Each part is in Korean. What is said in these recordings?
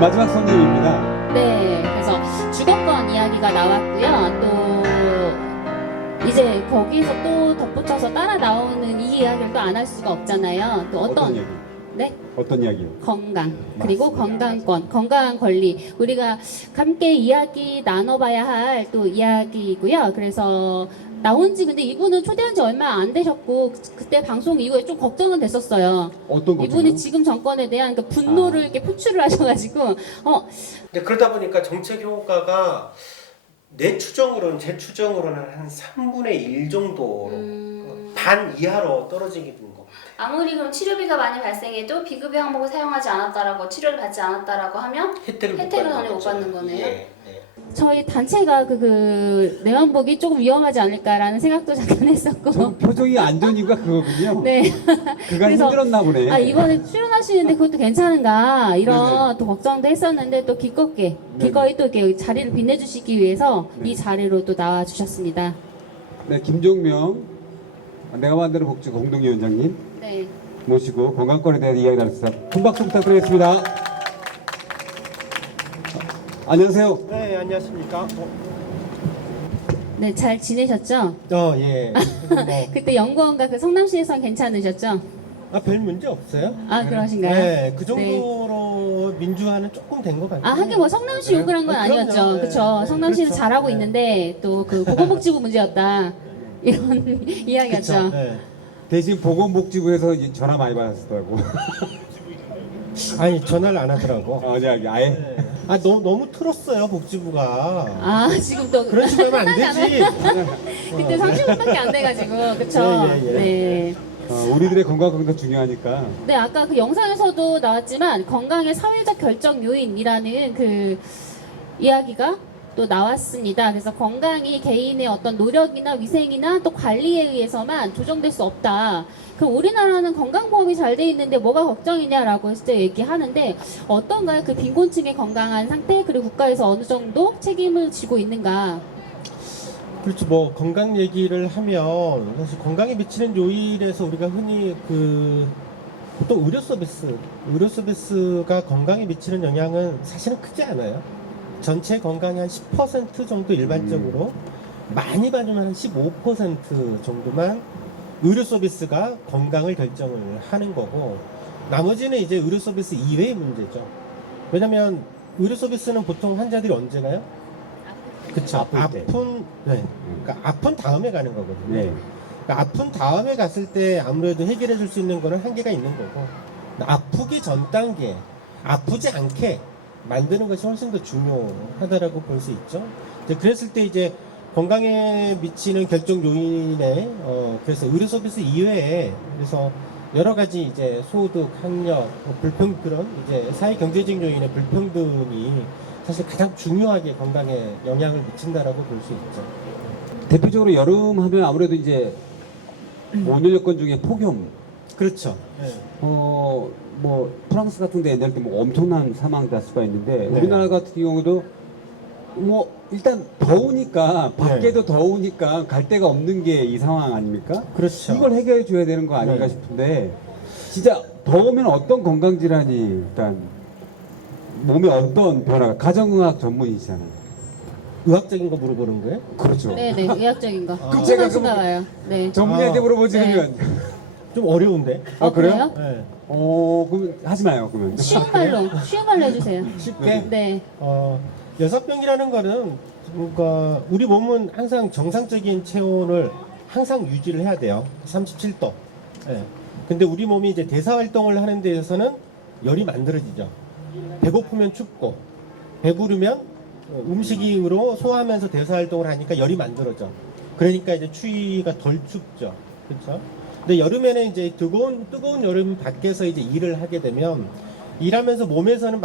마지막 선정입니다. 네, 그래서 주거권 이야기가 나왔고요. 또 이제 거기서 또 덧붙여서 따라 나오는 이 이야기를 또 안 할 수가 없잖아요. 또 어떤 이야기? 네? 어떤 이야기요? 건강, 그리고 맞습니다. 건강권, 건강 권리. 우리가 함께 이야기 나눠봐야 할 또 이야기이고요. 그래서 나온 지 근데 이분은 초대한 지 얼마 안 되셨고 그때 방송 이후에 좀 걱정은 됐었어요. 어떤 거죠? 이분이 지금 정권에 대한 그 분노를 이렇게 표출을 하셔가지고 근데 그러다 보니까 정책 효과가 내 추정으로는 제 추정으로는 한 3분의 1 정도로 반 이하로 떨어지게 된 것 같아요. 아무리 그럼 치료비가 많이 발생해도 비급여 항목을 사용하지 않았다라고 치료를 받지 않았다라고 하면 혜택을 전혀 못 거죠. 받는 거네요. 예, 예. 저희 단체가 내만복이 조금 위험하지 않을까라는 생각도 잠깐 했었고. 저 표정이 안 좋은 이유가 그거군요. 네. 그가 그래서, 힘들었나 보네. 아, 이번에 출연하시는데 그것도 괜찮은가 이런 네네. 또 걱정도 했었는데 또 기꺼이 또 이렇게 자리를 빛내주시기 위해서 네. 이 자리로 또 나와주셨습니다. 네, 김종명 내가 만드는 복지 공동위원장님 네. 모시고 건강권에 대한 이야기 나눴습니다. 큰 박수 부탁드리겠습니다. 안녕하세요. 네, 안녕하십니까. 네, 잘 지내셨죠? 예. 그때 연구원과 그 성남시에선 괜찮으셨죠? 별 문제 없어요. 아, 그러신가요? 네, 그 정도로 민주화는 조금 된 것 같아요. 아, 하긴 뭐 성남시 욕을 한 건 아, 아니었죠. 그럼요. 네. 그쵸. 네, 성남시는 그렇죠. 잘하고 네. 있는데 또 그 보건복지부 문제였다. 이런 이야기였죠. 그쵸. 네. 대신 보건복지부에서 전화 많이 받았었다고. 아니, 전화를 안 하더라고. 아예. 네. 너무 틀었어요, 복지부가. 아, 지금 또 그런 식으로 하면 안 되지. 그때 30분밖에 안 돼가지고 그쵸? 예, 예. 네. 우리들의 건강이 더 중요하니까. 네, 아까 그 영상에서도 나왔지만 건강의 사회적 결정 요인이라는 그 이야기가 또 나왔습니다. 그래서 건강이 개인의 어떤 노력이나 위생이나 또 관리에 의해서만 조정될 수 없다. 그럼 우리나라는 건강보험이 잘 돼 있는데 뭐가 걱정이냐라고 진짜 얘기하는데 어떤가요? 그 빈곤층의 건강한 상태 그리고 국가에서 어느 정도 책임을 지고 있는가? 그렇죠. 뭐 건강 얘기를 하면 사실 건강에 미치는 요인에서 우리가 흔히 보통 의료 서비스가 건강에 미치는 영향은 사실은 크지 않아요. 전체 건강의 한 10% 정도 일반적으로 많이 받으면 한 15% 정도만 의료 서비스가 건강을 결정을 하는 거고 나머지는 이제 의료 서비스 이외의 문제죠. 왜냐면 의료 서비스는 보통 환자들이 언제 가요? 그쵸. 아플 때. 그러니까 아픈 다음에 가는 거거든요. 네. 그러니까 아픈 다음에 갔을 때 아무래도 해결해 줄 수 있는 거는 한계가 있는 거고 아프기 전 단계, 아프지 않게 만드는 것이 훨씬 더 중요하다라고 볼 수 있죠. 이제 그랬을 때 이제 건강에 미치는 결정 요인에 그래서 의료 서비스 이외에 그래서 여러 가지 이제 소득, 학력, 그런 이제 사회 경제적 요인의 불평등이 사실 가장 중요하게 건강에 영향을 미친다라고 볼 수 있죠. 대표적으로 여름 하면 아무래도 이제 온열 여건 중에 폭염. 그렇죠. 네. 뭐 프랑스 같은 데 옛날 때 뭐 엄청난 사망 자수가 있는데 네. 우리나라 같은 경우도 뭐 일단 더우니까 밖에도 더우니까 갈 데가 없는 게 이 상황 아닙니까? 그렇죠. 이걸 해결해 줘야 되는 거 아닌가 네. 싶은데 진짜 더우면 어떤 건강 질환이 일단 몸에 어떤 변화가 가정의학 전문이시잖아요. 의학적인 거 물어보는 거예요? 그렇죠. 네네, 의학적인 거. 그럼 제가 궁금하신가 봐요. 네. 전문의한테 물어보지 네. 그러면. 좀 어려운데. 아 그래요? 네. 그럼 하지 마요 그러면. 쉬운 말로 해주세요. 쉽게. 네. 여사병이라는 거는 그러니까 우리 몸은 항상 정상적인 체온을 항상 유지를 해야 돼요. 37도. 예. 근데 우리 몸이 이제 대사 활동을 하는 데 있어서는 열이 만들어지죠. 배고프면 춥고 배부르면 음식으로 소화하면서 대사 활동을 하니까 열이 만들어져. 그러니까 이제 추위가 덜 춥죠. 그렇죠? 근데 여름에는 이제 뜨거운 여름 밖에서 이제 일을 하게 되면 일하면서 몸에서는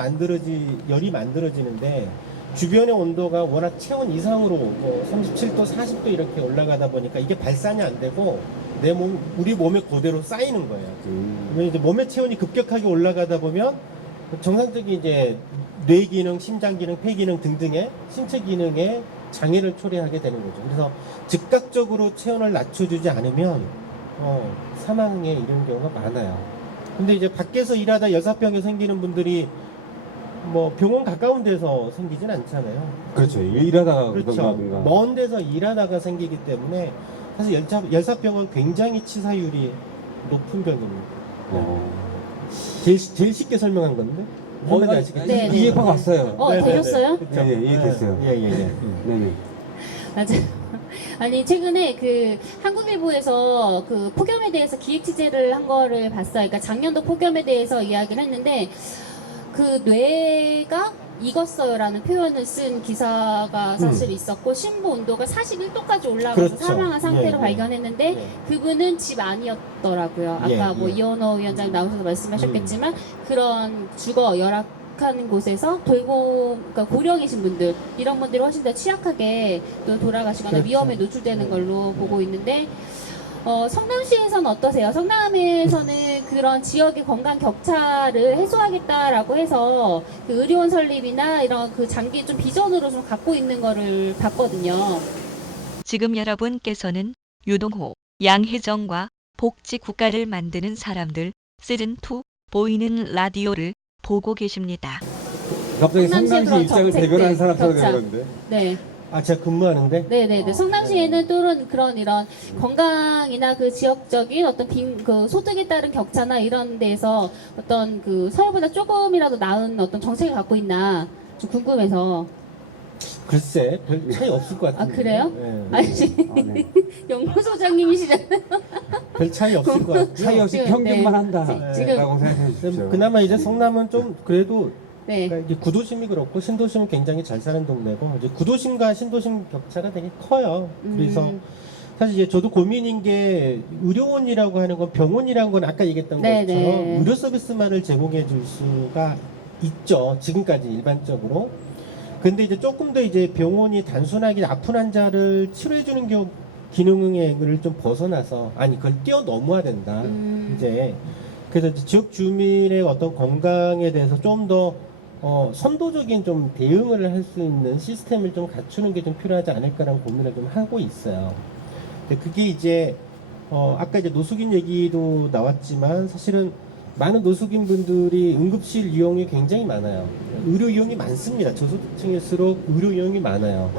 열이 만들어지는데 주변의 온도가 워낙 체온 이상으로 뭐 37도, 40도 이렇게 올라가다 보니까 이게 발산이 안 되고 우리 몸에 그대로 쌓이는 거예요. 그러면 이제 몸의 체온이 급격하게 올라가다 보면 정상적인 이제 뇌 기능, 심장 기능, 폐 기능 등등의 신체 기능에 장애를 초래하게 되는 거죠. 그래서 즉각적으로 체온을 낮춰주지 않으면 사망에 이르는 경우가 많아요. 근데 이제 밖에서 일하다 여사병이 생기는 분들이 뭐 병원 가까운 데서 생기진 않잖아요. 그렇죠. 일하다가 그렇죠. 그런다든가. 먼 데서 일하다가 생기기 때문에 사실 열사병은 굉장히 치사율이 높은 병입니다. 어. 제일 쉽게 설명한 건데. 무슨 말인지 아시겠죠? 네, 네. 이해가 왔어요. 되셨어요? 그쵸? 예, 예, 이해됐어요. 예. 네네. 맞아요. 아니 최근에 그 한국일보에서 그 폭염에 대해서 기획 취재를 한 거를 봤어요. 그러니까 작년도 폭염에 대해서 이야기를 했는데 그 뇌가 익었어요라는 표현을 쓴 기사가 사실 있었고 심부 온도가 41도까지 올라가서 그렇죠. 사망한 상태로 예, 예. 발견했는데 예. 그분은 집 안이었더라고요. 아까 예, 뭐 예. 이원호 위원장 나오셔서 말씀하셨겠지만 그런 주거 열악한 곳에서 그러니까 고령이신 분들 이런 분들이 훨씬 더 취약하게 또 돌아가시거나 그렇죠. 위험에 노출되는 걸로 보고 있는데 성남시에서는 어떠세요? 성남에서는 그런 지역의 건강 격차를 해소하겠다라고 해서 그 의료원 설립이나 이런 그 장기 좀 비전으로 좀 갖고 있는 거를 봤거든요. 지금 여러분께서는 유동호, 양혜정과 복지 국가를 만드는 사람들 시즌2 보이는 라디오를 보고 계십니다. 갑자기 성남시의 성남시 그런 입장을 정책, 대변하는 네, 사람처럼 격차. 되는 건데. 네. 아, 제가 근무하는데? 네네네. 성남시에는 또는 그런 이런 건강이나 그 지역적인 어떤 그 소득에 따른 격차나 이런 데에서 어떤 그 서울보다 조금이라도 나은 어떤 정책을 갖고 있나 좀 궁금해서. 글쎄, 별 차이 없을 것 같은데. 아, 그래요? 예. 아니, 네. 연구소장님이시잖아요. 별 차이 없을 것 같고요. 차이 없이 지금, 평균만 네. 한다. 지금- 라고 생각해 주십시오. 그나마 이제 성남은 좀 그래도 네. 그러니까 이게 구도심이 그렇고 신도심은 굉장히 잘 사는 동네고 이제 구도심과 신도심 격차가 되게 커요. 그래서 사실 이제 저도 고민인 게 의료원이라고 하는 건 병원이라는 건 아까 얘기했던 네, 것처럼 네. 의료 서비스만을 제공해 줄 수가 있죠. 지금까지 일반적으로. 근데 이제 조금 더 이제 병원이 단순하게 아픈 환자를 치료해 주는 기능을 좀 벗어나서 아니 그걸 뛰어넘어야 된다. 이제 그래서 이제 지역 주민의 어떤 건강에 대해서 좀 더 선도적인 좀 대응을 할 수 있는 시스템을 좀 갖추는 게 좀 필요하지 않을까라는 고민을 좀 하고 있어요. 근데 그게 이제 아까 이제 노숙인 얘기도 나왔지만 사실은 많은 노숙인 분들이 응급실 이용이 굉장히 많아요. 의료 이용이 많습니다. 저소득층일수록 의료 이용이 많아요.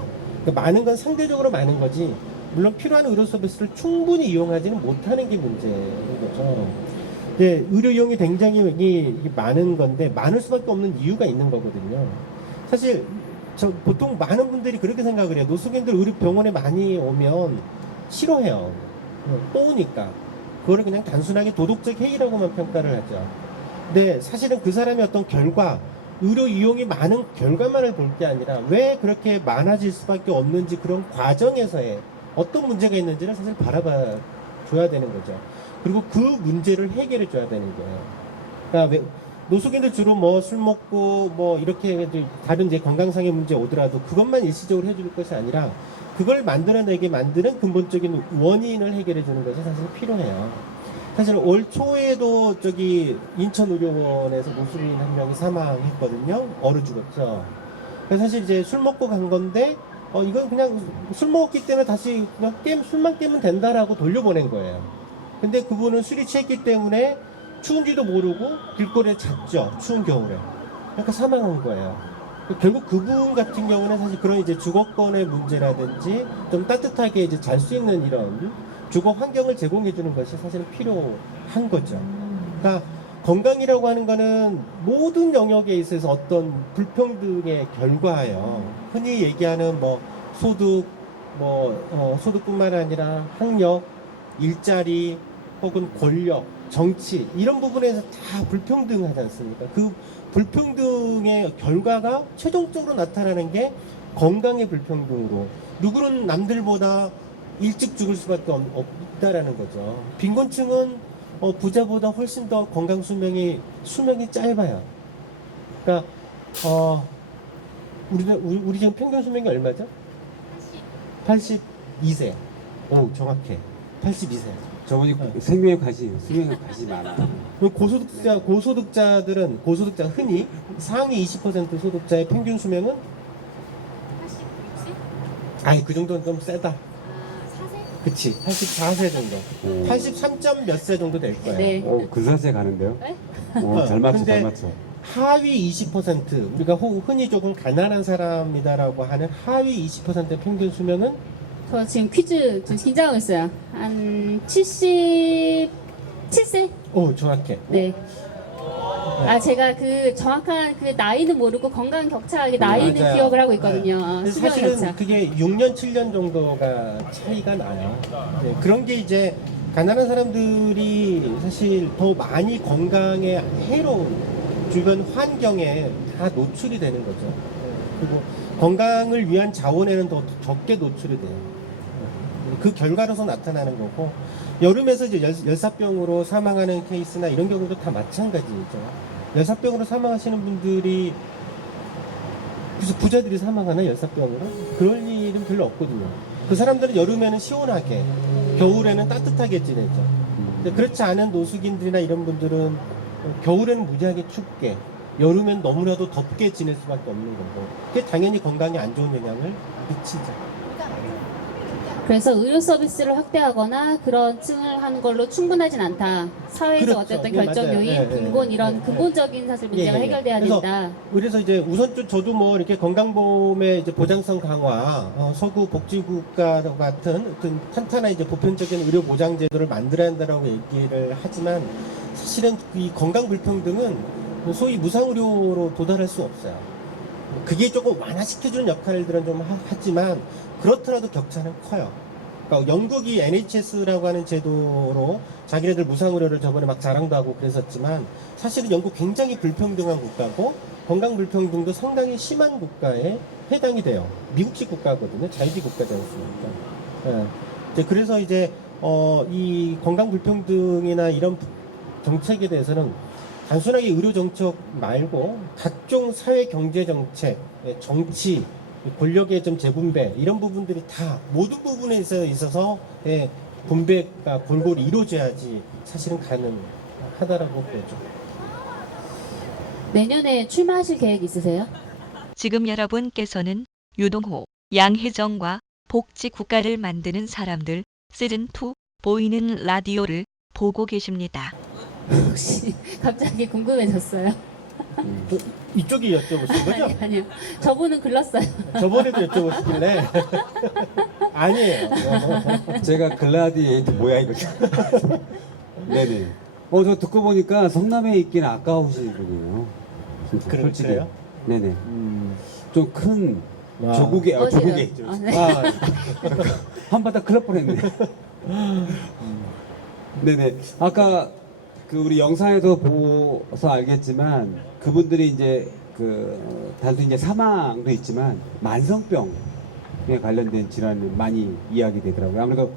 그러니까 많은 건 상대적으로 많은 거지. 물론 필요한 의료 서비스를 충분히 이용하지는 못하는 게 문제인 거죠. 네, 의료 이용이 굉장히 이게 많은 건데 많을 수밖에 없는 이유가 있는 거거든요. 사실 보통 많은 분들이 그렇게 생각을 해요. 노숙인들 의료 병원에 많이 오면 싫어해요. 또 오니까. 그거를 그냥 단순하게 도덕적 해이라고만 평가를 하죠. 근데 사실은 그 사람의 어떤 결과, 의료 이용이 많은 결과만을 볼 게 아니라 왜 그렇게 많아질 수밖에 없는지 그런 과정에서의 어떤 문제가 있는지를 사실 바라봐 줘야 되는 거죠. 그리고 그 문제를 해결해 줘야 되는 거예요. 그러니까 노숙인들 주로 뭐 술 먹고 뭐 이렇게 다른 이제 건강상의 문제 오더라도 그것만 일시적으로 해줄 것이 아니라 그걸 만들어내게 만드는 근본적인 원인을 해결해 주는 것이 사실 필요해요. 사실 올 초에도 저기 인천의료원에서 노숙인 한 명이 사망했거든요. 얼어 죽었죠. 그래서 사실 이제 술 먹고 간 건데 이건 그냥 술 먹었기 때문에 다시 그냥 술만 깨면 된다라고 돌려보낸 거예요. 근데 그분은 술이 취했기 때문에 추운지도 모르고 길거리에 잤죠. 추운 겨울에. 그러니까 사망한 거예요. 결국 그분 같은 경우는 사실 그런 이제 주거권의 문제라든지 좀 따뜻하게 이제 잘 수 있는 이런 주거 환경을 제공해 주는 것이 사실은 필요한 거죠. 그러니까 건강이라고 하는 거는 모든 영역에 있어서 어떤 불평등의 결과예요. 흔히 얘기하는 뭐 소득, 소득뿐만 아니라 학력, 일자리, 혹은 권력, 정치 이런 부분에서 다 불평등하지 않습니까? 그 불평등의 결과가 최종적으로 나타나는 게 건강의 불평등으로 누구는 남들보다 일찍 죽을 수밖에 없다라는 거죠. 빈곤층은 부자보다 훨씬 더 건강 수명이 짧아요. 그러니까 우리 지금 평균 수명이 얼마죠? 82세. 오, 정확해. 82세. 저분이 생명의 가시, 수명의 가시 많아. 고소득자 흔히 상위 20% 소득자의 평균 수명은? 86세? 아이, 그 정도는 좀 세다. 4세? 그치, 84세 정도. 83점 몇 세 정도 될 거예요. 네. 그 사세 가는데요? 네? 잘 맞춰, 근데 잘 맞춰. 하위 20% 우리가 흔히 조금 가난한 사람이다라고 하는 하위 20%의 평균 수명은 저 지금 퀴즈 좀 긴장하고 있어요. 한 77세? 오 정확해. 네. 아 제가 그 정확한 그 나이는 모르고 건강 격차하게 나이는 맞아요. 기억을 하고 있거든요. 근데 수명 사실은 격차. 그게 6년 7년 정도가 차이가 나요. 네, 그런 게 이제 가난한 사람들이 사실 더 많이 건강에 해로운 주변 환경에 다 노출이 되는 거죠. 네, 그리고 건강을 위한 자원에는 더 적게 노출이 돼요. 그 결과로서 나타나는 거고 여름에서 이제 열사병으로 사망하는 케이스나 이런 경우도 다 마찬가지죠. 열사병으로 사망하시는 분들이 그래서 부자들이 사망하나 열사병으로? 그럴 일은 별로 없거든요. 그 사람들은 여름에는 시원하게, 겨울에는 따뜻하게 지내죠. 근데 그렇지 않은 노숙인들이나 이런 분들은 겨울에는 무지하게 춥게, 여름엔 너무나도 덥게 지낼 수밖에 없는 거고, 그게 당연히 건강에 안 좋은 영향을 미치죠. 그래서 의료 서비스를 확대하거나 그런 층을 하는 걸로 충분하진 않다. 사회적 그렇죠. 어쨌든 예, 결정 맞아요. 요인, 예, 예, 빈곤 이런 예, 근본적인 사실 문제가 예, 예. 해결돼야 그래서 된다. 그래서 이제 우선 저도 뭐 이렇게 건강보험의 이제 보장성 강화, 서구 복지국가 같은 어떤 탄탄한 이제 보편적인 의료 보장 제도를 만들어야 한다라고 얘기를 하지만 사실은 이 건강 불평등은 소위 무상의료로 도달할 수 없어요. 그게 조금 완화시켜주는 역할들은 좀 하지만 그렇더라도 격차는 커요. 그러니까 영국이 NHS라고 하는 제도로 자기네들 무상의료를 저번에 막 자랑도 하고 그랬었지만 사실은 영국 굉장히 불평등한 국가고 건강 불평등도 상당히 심한 국가에 해당이 돼요. 미국식 국가거든요. 자유주의 국가지 않습니까? 예. 이제 그래서 이제 이 건강 불평등이나 이런 정책에 대해서는 단순하게 의료 정책 말고 각종 사회 경제 정책, 정치, 권력의 좀 재분배 이런 부분들이 다 모든 부분에 있어서 분배가 골고루 이루어져야지 사실은 가능하다라고 보죠. 내년에 출마하실 계획 있으세요? 지금 여러분께서는 유동호, 양혜정과 복지 국가를 만드는 사람들 시즌2 보이는 라디오를 보고 계십니다. 혹시 갑자기 궁금해졌어요. 이쪽이 여쭤보신 거죠? 아니요. 저분은 글렀어요. 저번에도 여쭤보시길래 아니에요. 제가 글라디에이터 뭐야 이거. 네네. 저 듣고 보니까 성남에 있긴 아까우신 분이에요. 진짜 솔직히. 그래요? 네네. 좀 큰 와. 조국에 어디요? 조국에 네. 한바닥 클 뻔했네. 네네. 아까 그 우리 영상에서 보서 알겠지만 그분들이 이제 단순히 이제 사망도 있지만 만성병에 관련된 질환이 많이 이야기되더라고요. 아무래도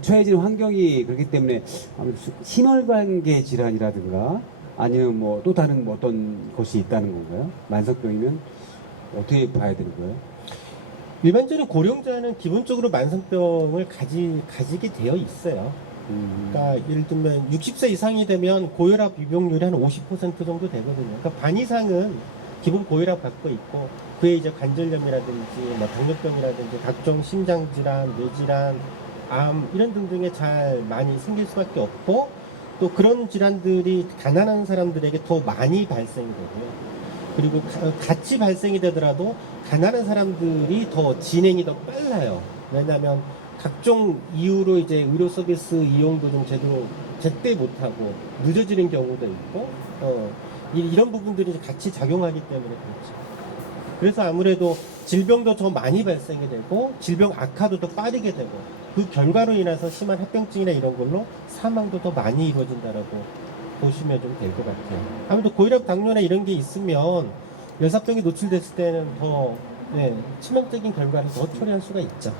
처해진 환경이 그렇기 때문에 아무래도 심혈관계 질환이라든가 아니면 뭐 또 다른 뭐 어떤 것이 있다는 건가요? 만성병이면 어떻게 봐야 되는 거예요? 일반적인 고령자는 기본적으로 만성병을 가지게 되어 있어요. 그러니까 예를 들면 60세 이상이 되면 고혈압 유병률이 한 50% 정도 되거든요. 그러니까 반 이상은 기본 고혈압 갖고 있고 그에 이제 관절염이라든지 뭐 당뇨병이라든지 각종 심장 질환, 뇌질환, 암 이런 등등에 잘 많이 생길 수밖에 없고 또 그런 질환들이 가난한 사람들에게 더 많이 발생이 되고요. 그리고 같이 발생이 되더라도 가난한 사람들이 더 진행이 더 빨라요. 왜냐하면 각종 이유로 이제 의료 서비스 이용도 좀 제때 못하고 늦어지는 경우도 있고, 이런 부분들이 같이 작용하기 때문에 그렇죠. 그래서 아무래도 질병도 더 많이 발생이 되고, 질병 악화도 더 빠르게 되고, 그 결과로 인해서 심한 합병증이나 이런 걸로 사망도 더 많이 이루어진다라고 보시면 좀 될 것 같아요. 아무래도 고혈압, 당뇨나 이런 게 있으면 열사병이 노출됐을 때는 더 치명적인 결과를 더 초래할 수가 있죠.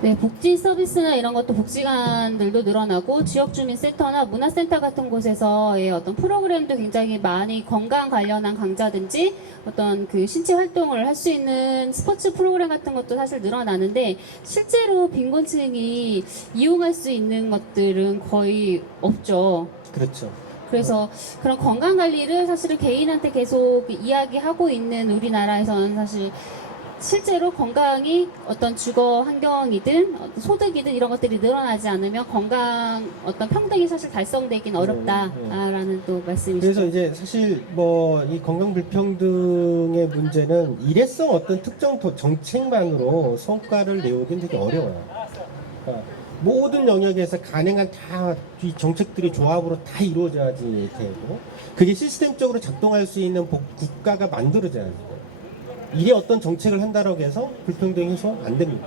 네, 복지 서비스나 이런 것도 복지관들도 늘어나고 지역주민센터나 문화센터 같은 곳에서의 어떤 프로그램도 굉장히 많이 건강 관련한 강좌든지 어떤 그 신체 활동을 할 수 있는 스포츠 프로그램 같은 것도 사실 늘어나는데 실제로 빈곤층이 이용할 수 있는 것들은 거의 없죠. 그렇죠. 그래서 그런 건강 관리를 사실은 개인한테 계속 이야기하고 있는 우리나라에서는 사실 실제로 건강이 어떤 주거 환경이든 소득이든 이런 것들이 늘어나지 않으면 건강 어떤 평등이 사실 달성되긴 어렵다라는 또 말씀이시죠. 그래서 이제 사실 뭐 이 건강 불평등의 문제는 일회성 어떤 특정 정책만으로 성과를 내오긴 되게 어려워요. 그러니까 모든 영역에서 가능한 다 이 정책들이 조합으로 다 이루어져야지 되고 그게 시스템적으로 작동할 수 있는 국가가 만들어져야지 돼요. 이게 어떤 정책을 한다라고 해서 불평등 해소 안 됩니다.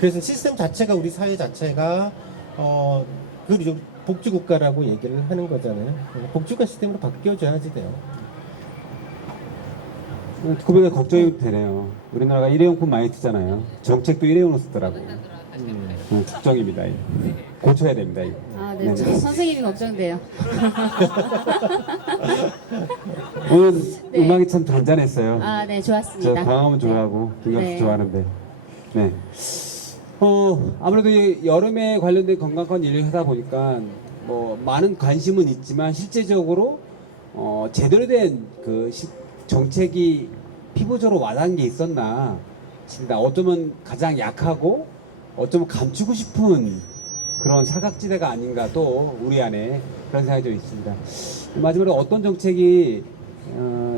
그래서 시스템 자체가 우리 사회 자체가 그리고 복지국가라고 얘기를 하는 거잖아요. 복지국가 시스템으로 바뀌어줘야지 돼요. 그보다 걱정이 되네요. 우리나라가 일회용품 많이 쓰잖아요. 정책도 일회용으로 쓰더라고요. 걱정입니다. 이거. 고쳐야 됩니다. 이거. 아, 네. 네네. 저 선생님이 걱정돼요. 오늘 네. 음악이 참 잔잔했어요. 아, 네, 저 좋았습니다. 광화문 좋아하고 김갑수 네. 좋아하는데. 네. 아무래도 이 여름에 관련된 건강권 일을 하다 보니까 뭐 많은 관심은 있지만 실제적으로 제대로 된 그 정책이 피부적으로 와닿은 게 있었나 싶습니다. 어쩌면 가장 약하고 어쩌면 감추고 싶은 그런 사각지대가 아닌가 또 우리 안에 그런 생각이 좀 있습니다. 마지막으로 어떤 정책이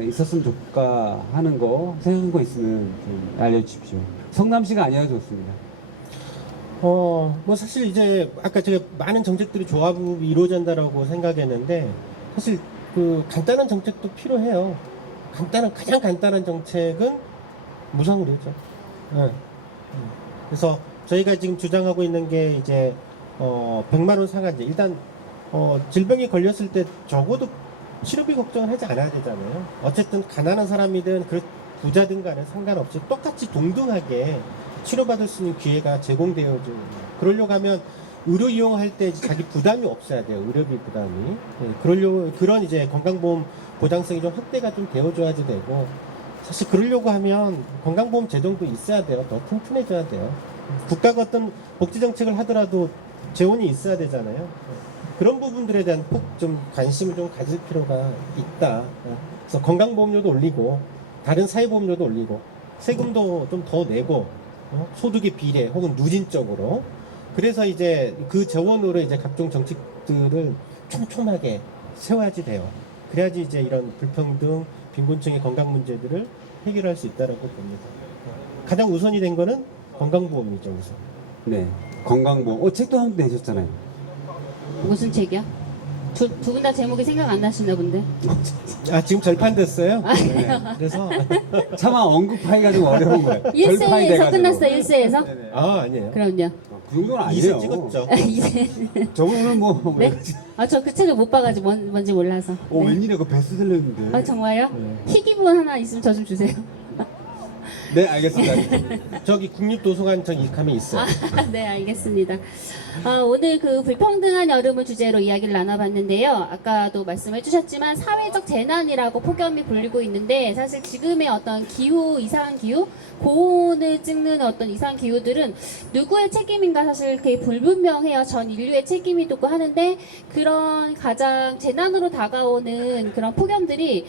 있었으면 좋을까 하는 거 생각한 거 있으면 좀 알려주십시오. 성남시가 아니어도 좋습니다. 뭐 사실 이제 아까 제가 많은 정책들이 조합이 이루어진다라고 생각했는데 사실 그 간단한 정책도 필요해요. 가장 간단한 정책은 무상의료죠. 네. 그래서 저희가 지금 주장하고 있는 게 이제 100만 원 상한제. 일단 질병이 걸렸을 때 적어도 치료비 걱정을 하지 않아야 되잖아요. 어쨌든 가난한 사람이든 부자든 간에 상관없이 똑같이 동등하게 치료받을 수 있는 기회가 제공되어지고 그러려고 하면 의료 이용할 때 자기 부담이 없어야 돼요. 의료비 부담이. 네, 그런 이제 건강보험 보장성이 좀 확대가 좀 되어줘야지 되고 사실 그러려고 하면 건강보험 제도도 있어야 돼요. 더 튼튼해져야 돼요. 국가가 어떤 복지정책을 하더라도 재원이 있어야 되잖아요. 그런 부분들에 대한 꼭 좀 관심을 좀 가질 필요가 있다. 그래서 건강보험료도 올리고 다른 사회보험료도 올리고 세금도 좀 더 내고 소득의 비례 혹은 누진적으로 그래서 이제 그 재원으로 이제 각종 정책들을 촘촘하게 세워야지 돼요. 그래야지 이제 이런 불평등, 빈곤층의 건강 문제들을 해결할 수 있다라고 봅니다. 가장 우선이 된 거는 건강보험이죠, 우선. 네. 건강보험. 책도 한 번 내셨잖아요. 무슨 책이야? 두 분 다 제목이 생각 안 나시나 본데. 아, 지금 절판됐어요? 네. 그래서 차마 언급하기가 좀 어려운 거예요. 절판이 1세에서 돼가지고. 끝났어요, 1세에서? 네네. 아니에요. 그럼요. 그 정도는 아니에요. 2세 찍었죠. 2세. 저분은 뭐 네? 아, 저 그 책을 못 봐가지고 뭔지 몰라서. 네. 웬일이야 그 베스트셀러인데. 아, 정말요? 네. 희귀본 하나 있으면 저 좀 주세요. 네, 알겠습니다. 저기 국립도서관 저기 가면 있어요. 네, 알겠습니다. 오늘 그 불평등한 여름을 주제로 이야기를 나눠봤는데요. 아까도 말씀해 주셨지만 사회적 재난이라고 폭염이 불리고 있는데 사실 지금의 어떤 기후, 이상한 기후, 고온을 찍는 어떤 이상한 기후들은 누구의 책임인가 사실 그게 불분명해요. 전 인류의 책임이고 하는데 그런 가장 재난으로 다가오는 그런 폭염들이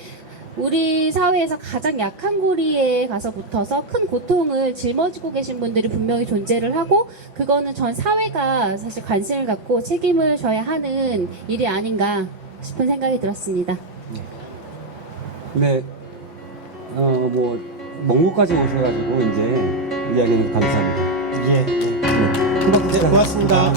우리 사회에서 가장 약한 고리에 가서 붙어서 큰 고통을 짊어지고 계신 분들이 분명히 존재를 하고 그거는 전 사회가 사실 관심을 갖고 책임을 져야 하는 일이 아닌가 싶은 생각이 들었습니다. 네, 뭐 먹무까지 오셔가지고 이제 이야기해주셔서 감사합니다. 예. 네. 네, 고맙습니다.